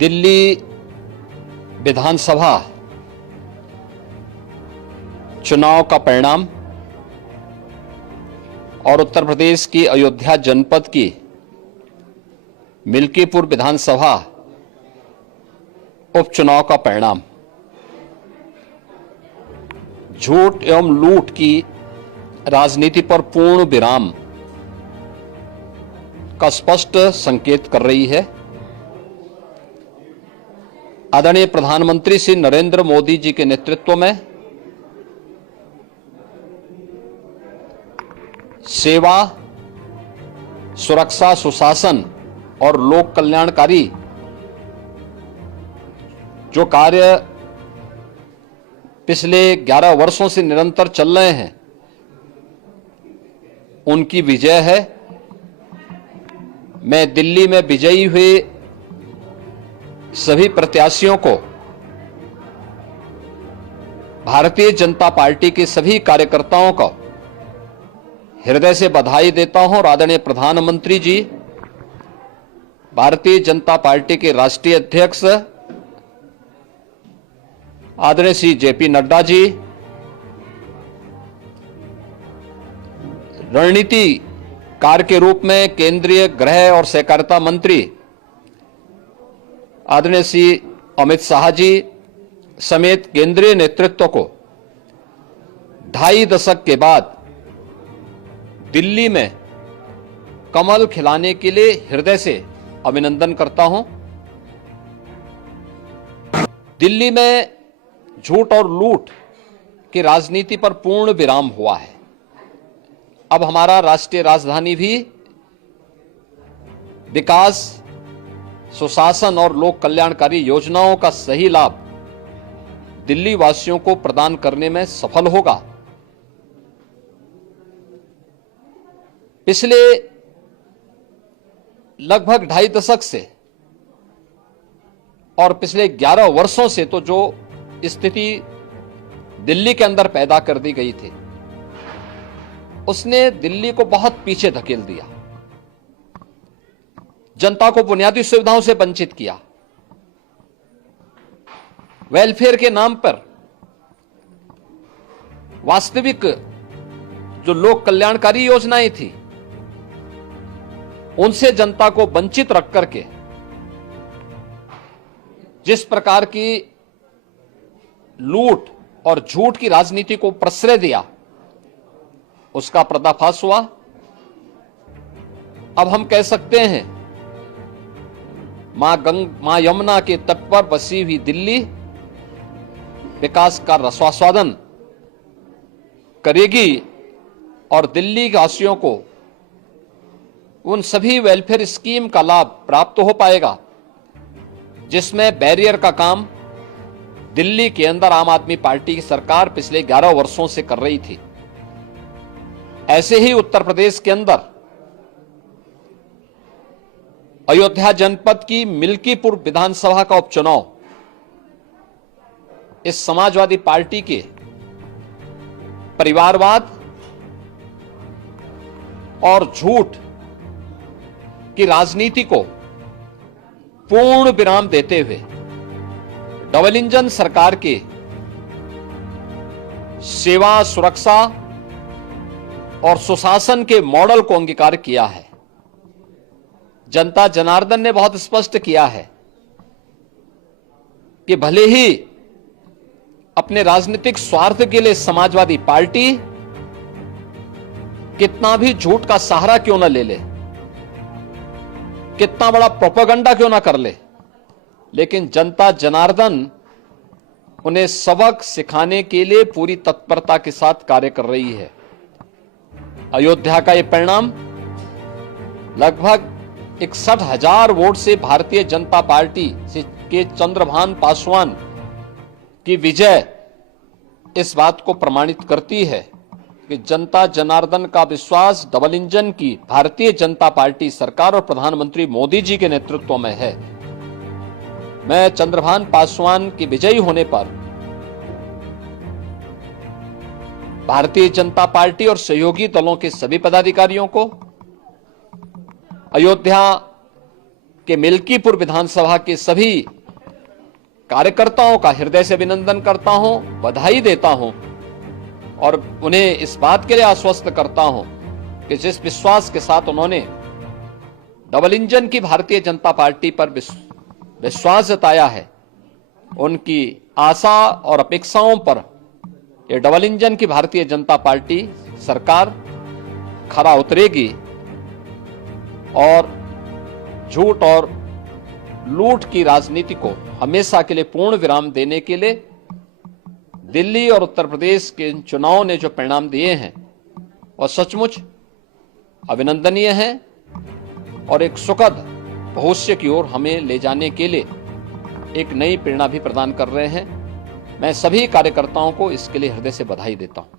दिल्ली विधानसभा चुनाव का परिणाम और उत्तर प्रदेश की अयोध्या जनपद की मिल्कीपुर विधानसभा उपचुनाव का परिणाम झूठ एवं लूट की राजनीति पर पूर्ण विराम का स्पष्ट संकेत कर रही है। आदरणीय प्रधानमंत्री श्री नरेंद्र मोदी जी के नेतृत्व में सेवा, सुरक्षा, सुशासन और लोक कल्याणकारी जो कार्य पिछले 11 वर्षों से निरंतर चल रहे हैं, उनकी विजय है। मैं दिल्ली में विजयी हुए सभी प्रत्याशियों को, भारतीय जनता पार्टी के सभी कार्यकर्ताओं को हृदय से बधाई देता हूं और आदरणीय प्रधानमंत्री जी, भारतीय जनता पार्टी के राष्ट्रीय अध्यक्ष आदरणीय श्री जेपी नड्डा जी, रणनीतिकार के रूप में केंद्रीय गृह और सहकारिता मंत्री आदरणीय श्री अमित शाह जी समेत केंद्रीय नेतृत्व को 2.5 दशक के बाद दिल्ली में कमल खिलाने के लिए हृदय से अभिनंदन करता हूं। दिल्ली में झूठ और लूट की राजनीति पर पूर्ण विराम हुआ है। अब हमारा राष्ट्रीय राजधानी भी विकास, सुशासन और लोक कल्याणकारी योजनाओं का सही लाभ दिल्ली वासियों को प्रदान करने में सफल होगा। पिछले लगभग 2.5 दशक से और पिछले 11 वर्षों से तो जो स्थिति दिल्ली के अंदर पैदा कर दी गई थी, उसने दिल्ली को बहुत पीछे धकेल दिया, जनता को बुनियादी सुविधाओं से वंचित किया। वेलफेयर के नाम पर वास्तविक जो लोक कल्याणकारी योजनाएं थी, उनसे जनता को वंचित रख करके जिस प्रकार की लूट और झूठ की राजनीति को प्रश्रय दिया, उसका पर्दाफाश हुआ। अब हम कह सकते हैं मां यमुना के तट पर बसी हुई दिल्ली विकास का रसास्वादन करेगी और दिल्ली वासियों को उन सभी वेलफेयर स्कीम का लाभ प्राप्त हो पाएगा जिसमें बैरियर का काम दिल्ली के अंदर आम आदमी पार्टी की सरकार पिछले 11 वर्षों से कर रही थी। ऐसे ही उत्तर प्रदेश के अंदर अयोध्या जनपद की मिल्कीपुर विधानसभा का उपचुनाव इस समाजवादी पार्टी के परिवारवाद और झूठ की राजनीति को पूर्ण विराम देते हुए डबल इंजन सरकार के सेवा, सुरक्षा और सुशासन के मॉडल को अंगीकार किया है। जनता जनार्दन ने बहुत स्पष्ट किया है कि भले ही अपने राजनीतिक स्वार्थ के लिए समाजवादी पार्टी कितना भी झूठ का सहारा क्यों न ले ले, कितना बड़ा प्रोपेगेंडा क्यों ना कर ले, लेकिन जनता जनार्दन उन्हें सबक सिखाने के लिए पूरी तत्परता के साथ कार्य कर रही है। अयोध्या का यह परिणाम लगभग 61,000 वोट से भारतीय जनता पार्टी के चंद्रभान पासवान की विजय इस बात को प्रमाणित करती है कि जनता जनार्दन का विश्वास डबल इंजन की भारतीय जनता पार्टी सरकार और प्रधानमंत्री मोदी जी के नेतृत्व में है। मैं चंद्रभान पासवान की विजयी होने पर भारतीय जनता पार्टी और सहयोगी दलों के सभी पदाधिकारियों को, अयोध्या कि मिल्कीपुर विधानसभा के सभी कार्यकर्ताओं का हृदय से अभिनंदन करता हूं, बधाई देता हूं और उन्हें इस बात के लिए आश्वस्त करता हूं कि जिस विश्वास के साथ उन्होंने डबल इंजन की भारतीय जनता पार्टी पर विश्वास जताया है, उनकी आशा और अपेक्षाओं पर यह डबल इंजन की भारतीय जनता पार्टी सरकार खरा उतरेगी और झूठ और लूट की राजनीति को हमेशा के लिए पूर्ण विराम देने के लिए दिल्ली और उत्तर प्रदेश के चुनावों ने जो परिणाम दिए हैं वह सचमुच अभिनंदनीय हैं और एक सुखद भविष्य की ओर हमें ले जाने के लिए एक नई प्रेरणा भी प्रदान कर रहे हैं। मैं सभी कार्यकर्ताओं को इसके लिए हृदय से बधाई देता हूं।